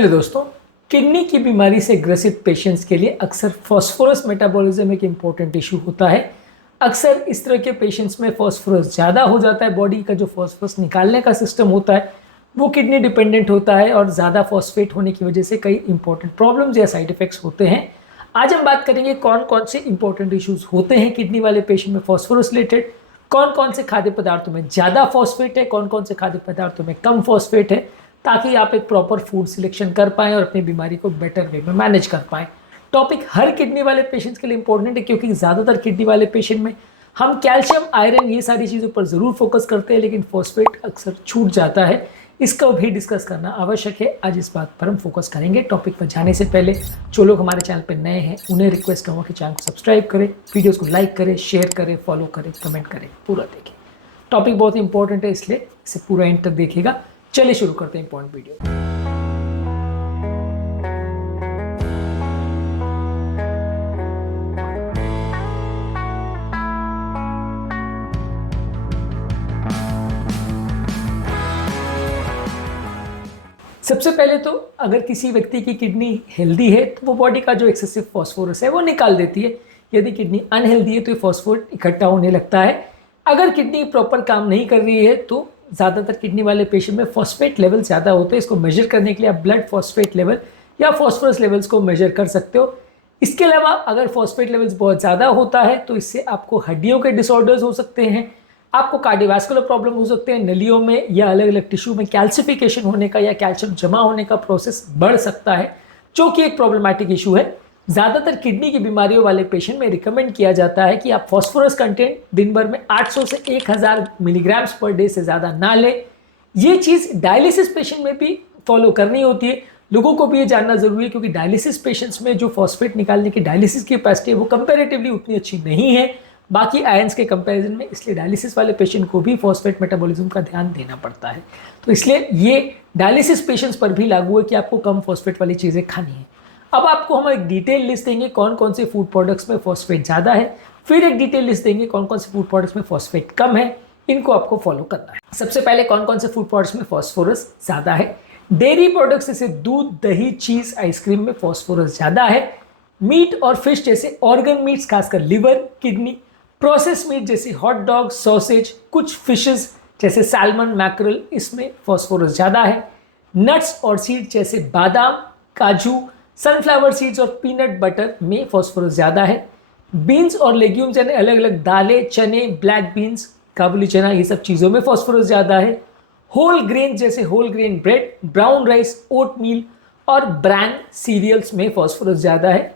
Hello दोस्तों, kidney की बीमारी से ग्रसित पेशेंट्स के लिए अक्सर फॉस्फोरस मेटाबॉलिज्म एक इम्पोर्टेंट इशू होता है। अक्सर इस तरह के पेशेंट्स में फॉस्फोरस ज़्यादा हो जाता है। बॉडी का जो फॉस्फोरस निकालने का सिस्टम होता है वो किडनी डिपेंडेंट होता है और ज़्यादा फॉस्फेट होने की वजह से कई इंपॉर्टेंट प्रॉब्लम्स या साइड इफेक्ट्स होते हैं। आज हम बात करेंगे कौन कौन से इंपॉर्टेंट इश्यूज होते हैं किडनी वाले पेशेंट में फॉस्फोरस रिलेटेड, कौन कौन से खाद्य पदार्थों में ज़्यादा फॉस्फेट है, कौन कौन से खाद्य पदार्थों में कम फॉस्फेट है, ताकि आप एक प्रॉपर फूड सिलेक्शन कर पाएँ और अपनी बीमारी को बेटर वे में मैनेज कर पाएँ। टॉपिक हर किडनी वाले पेशेंट्स के लिए इंपॉर्टेंट है क्योंकि ज़्यादातर किडनी वाले पेशेंट में हम कैल्शियम, आयरन ये सारी चीज़ों पर ज़रूर फोकस करते हैं, लेकिन फॉस्फेट अक्सर छूट जाता है। इसका भी डिस्कस करना आवश्यक है। आज इस बात पर हम फोकस करेंगे। टॉपिक पर जाने से पहले जो लोग हमारे चैनल पर नए हैं उन्हें रिक्वेस्ट करूँगा कि चैनल को सब्सक्राइब करें, वीडियोज़ को लाइक करें, शेयर करें, फॉलो करें, कमेंट करें, पूरा देखें। टॉपिक बहुत इंपॉर्टेंट है, इसलिए इसे पूरा एंड तक देखिएगा। चलिए शुरू करते हैं इंपॉर्टेंट वीडियो। सबसे पहले तो अगर किसी व्यक्ति की किडनी हेल्दी है तो वो बॉडी का जो एक्सेसिव फॉस्फोरस है वो निकाल देती है। यदि किडनी अनहेल्दी है तो ये फॉस्फोरेट इकट्ठा होने लगता है। अगर किडनी प्रॉपर काम नहीं कर रही है तो ज़्यादातर किडनी वाले पेशेंट में फॉस्फेट लेवल ज़्यादा होते हैं। इसको मेजर करने के लिए आप ब्लड फॉस्फेट लेवल या फॉस्फोरस लेवल्स को मेजर कर सकते हो। इसके अलावा अगर फॉस्फेट लेवल्स बहुत ज़्यादा होता है तो इससे आपको हड्डियों के डिसऑर्डर्स हो सकते हैं, आपको कार्डियोवास्कुलर प्रॉब्लम हो सकते हैं, नलियों में या अलग अलग टिश्यू में कैल्सिफिकेशन होने का या कैल्शियम जमा होने का प्रोसेस बढ़ सकता है, जो कि एक प्रॉब्लमैटिक इशू है। ज़्यादातर किडनी की बीमारियों वाले पेशेंट में रिकमेंड किया जाता है कि आप फॉस्फोरस कंटेंट दिन भर में 800 से 1000 मिलीग्राम्स पर डे से ज़्यादा ना लें। ये चीज़ डायलिसिस पेशेंट में भी फॉलो करनी होती है। लोगों को भी ये जानना ज़रूरी है क्योंकि डायलिसिस पेशेंट्स में जो फॉस्फेट निकालने की डायलिसिस की कैपेसिटी है वो कंपैरेटिवली उतनी अच्छी नहीं है बाकी आयंस के कंपैरिजन में, इसलिए डायलिसिस वाले पेशेंट को भी फॉस्फेट मेटाबॉलिज्म का ध्यान देना पड़ता है। तो इसलिए ये डायलिसिस पेशेंट्स पर भी लागू है कि आपको कम फॉस्फेट वाली चीज़ें खानी है। अब आपको हम एक डिटेल लिस्ट देंगे कौन कौन से फूड प्रोडक्ट्स में फॉस्फेट ज़्यादा है, फिर एक डिटेल लिस्ट देंगे कौन कौन से फूड प्रोडक्ट्स में फॉस्फेट कम है। इनको आपको फॉलो करना है। सबसे पहले कौन कौन से फूड प्रोडक्ट्स में फॉस्फोरस ज़्यादा है। डेयरी प्रोडक्ट्स जैसे दूध, दही, चीज़, आइसक्रीम में फॉस्फोरस ज़्यादा है। मीट और फिश जैसे ऑर्गन मीट्स, खासकर लिवर, किडनी, प्रोसेस मीट जैसे हॉट डॉग, सॉसेज, कुछ फिशेस जैसे सैल्मन, मैकरल, इसमें फॉस्फोरस ज़्यादा है। नट्स और सीड्स जैसे बादाम, काजू, सनफ्लावर सीड्स और पीनट बटर में फॉस्फोरस ज़्यादा है। बीन्स और लेग्यूम्स यानी अलग अलग दालें, चने, ब्लैक बीन्स, काबुली चना, ये सब चीज़ों में फॉस्फोरस ज़्यादा है। होल ग्रेन जैसे whole grain bread, brown rice, oatmeal और ब्रांड सीरियल्स में फॉस्फोरस ज़्यादा है।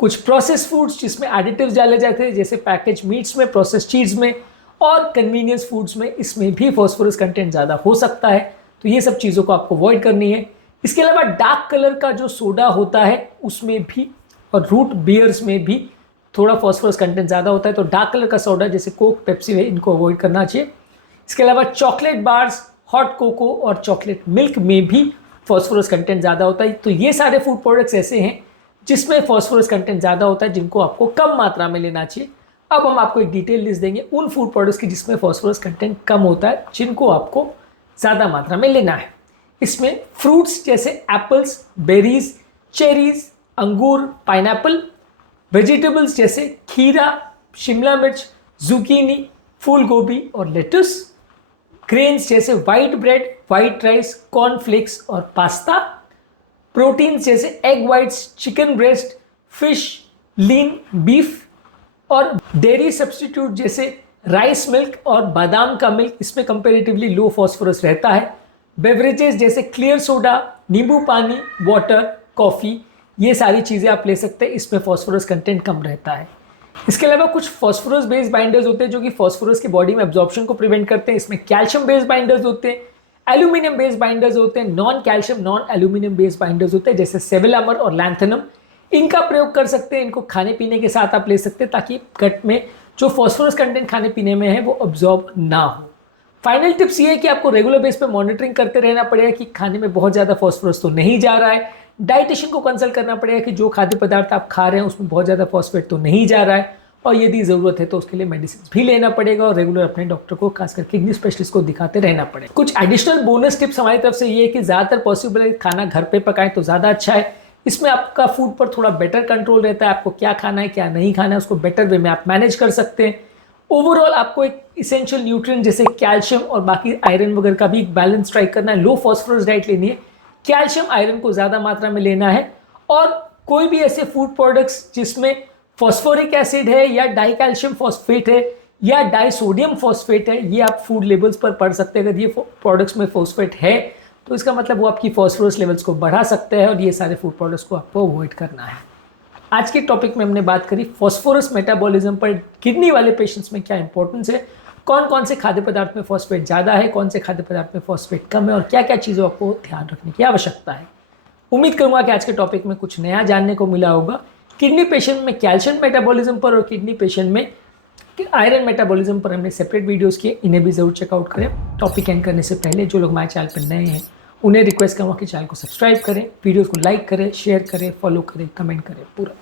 कुछ प्रोसेस फूड्स जिसमें एडिटिव्स डाले जाते हैं जैसे पैकेज मीट्स में, प्रोसेस चीज़ में और कन्वीनियंस फूड्स में, इसमें भी फॉस्फोरस कंटेंट ज़्यादा हो सकता है। तो ये सब चीज़ों को आपको अवॉइड करनी है। इसके अलावा डार्क कलर का जो सोडा होता है उसमें भी और रूट बियर्स में भी थोड़ा फॉस्फोरस कंटेंट ज़्यादा होता है। तो डार्क कलर का सोडा जैसे कोक, पेप्सी है, इनको अवॉइड करना चाहिए। इसके अलावा चॉकलेट बार्स, हॉट कोको और चॉकलेट मिल्क में भी फॉस्फोरस कंटेंट ज़्यादा होता है। तो ये सारे फूड प्रोडक्ट्स ऐसे हैं जिसमें फॉस्फोरस कंटेंट ज़्यादा होता है, जिनको आपको कम मात्रा में लेना चाहिए। अब हम आपको एक डिटेल लिस्ट देंगे उन फूड प्रोडक्ट्स की जिसमें फॉस्फोरस कंटेंट कम होता है, जिनको आपको ज़्यादा मात्रा में लेना है। इसमें फ्रूट्स जैसे एप्पल्स, बेरीज, चेरीज, अंगूर, पाइनएप्पल, वेजिटेबल्स जैसे खीरा, शिमला मिर्च, जुकीनी, फूल गोभी और लेटस, ग्रेन्स जैसे white bread, white rice, cornflakes और पास्ता, प्रोटीन्स जैसे egg whites, chicken breast, fish, lean beef और डेयरी सब्स्टिट्यूट जैसे राइस मिल्क और बादाम का मिल्क, इसमें कंपैरेटिवली लो फॉस्फोरस रहता है। बेवरेजेस जैसे क्लियर सोडा, नींबू पानी, वाटर, कॉफ़ी, ये सारी चीज़ें आप ले सकते हैं, इसमें फॉस्फोरस कंटेंट कम रहता है। इसके अलावा कुछ फॉस्फोरस बेस्ड बाइंडर्स होते हैं जो कि फॉस्फोरस की बॉडी में एब्जॉर्प्शन को प्रिवेंट करते हैं। इसमें कैल्शियम बेस्ड बाइंडर्स होते हैं, एल्यूमिनियम बेस्ड बाइंडर्स होते हैं, non calcium non aluminium based binders होते हैं जैसे सेविलामर और लैंथेनम। इनका प्रयोग कर सकते हैं। इनको खाने पीने के साथ आप ले सकते हैं ताकि गट में जो फॉस्फोरस कंटेंट खाने पीने में है वो अब्जॉर्ब ना हो। फाइनल टिप्स ये है कि आपको रेगुलर बेस पे मॉनिटरिंग करते रहना पड़ेगा कि खाने में बहुत ज़्यादा फॉस्फोरस तो नहीं जा रहा है। डाइटिशियन को कंसल्ट करना पड़ेगा कि जो खाद्य पदार्थ आप खा रहे हैं उसमें बहुत ज़्यादा फॉस्फेट तो नहीं जा रहा है। और यदि ज़रूरत है तो उसके लिए मेडिसिन भी लेना पड़ेगा और रेगुलर अपने डॉक्टर को, खासकर किडनी स्पेशलिस्ट को दिखाते रहना पड़ेगा। कुछ एडिशनल बोनस टिप्स हमारी तरफ से ये है कि ज़्यादातर पॉसिबल है खाना घर पे पकाएं तो ज़्यादा अच्छा है। इसमें आपका फूड पर थोड़ा बेटर कंट्रोल रहता है, आपको क्या खाना है क्या नहीं खाना है उसको बेटर वे में आप मैनेज कर सकते हैं। ओवरऑल आपको एक इसेंशियल न्यूट्रिएंट जैसे कैल्शियम और बाकी आयरन वगैरह का भी एक बैलेंस स्ट्राइक करना है। लो फॉस्फोरस डाइट लेनी है, कैल्शियम आयरन को ज़्यादा मात्रा में लेना है और कोई भी ऐसे फूड प्रोडक्ट्स जिसमें फॉस्फोरिक एसिड है या डाई कैल्शियम फॉस्फेट है या डाई सोडियम फॉस्फेट है, ये आप फूड लेबल्स पर पढ़ सकते हैं। अगर ये प्रोडक्ट्स में फॉस्फेट है तो इसका मतलब वो आपकी फॉस्फोरस लेवल्स को बढ़ा सकते हैं और ये सारे फूड प्रोडक्ट्स को आपको अवॉइड करना है। आज के टॉपिक में हमने बात करी फॉस्फोरस मेटाबॉलिज्म पर किडनी वाले पेशेंट्स में क्या इंपॉर्टेंस है, कौन कौन से खाद्य पदार्थ में फॉस्फेट ज़्यादा है, कौन से खाद्य पदार्थ में फॉस्फेट कम है और क्या क्या चीज़ों आपको ध्यान रखने की आवश्यकता है। उम्मीद करूंगा कि आज के टॉपिक में कुछ नया जानने को मिला होगा। किडनी पेशेंट में कैल्शियम मेटाबॉलिज्म पर और किडनी पेशेंट में आयरन मेटाबॉलिज्म पर हमने सेपरेट वीडियोस किए, इन्हें भी जरूर चेकआउट करें। टॉपिक एंड करने से पहले जो लोग हमारे चैनल पर नए हैं उन्हें रिक्वेस्ट करूँगा कि चैनल को सब्सक्राइब करें, वीडियोस को लाइक करें, शेयर करें, फॉलो करें, कमेंट करें, पूरा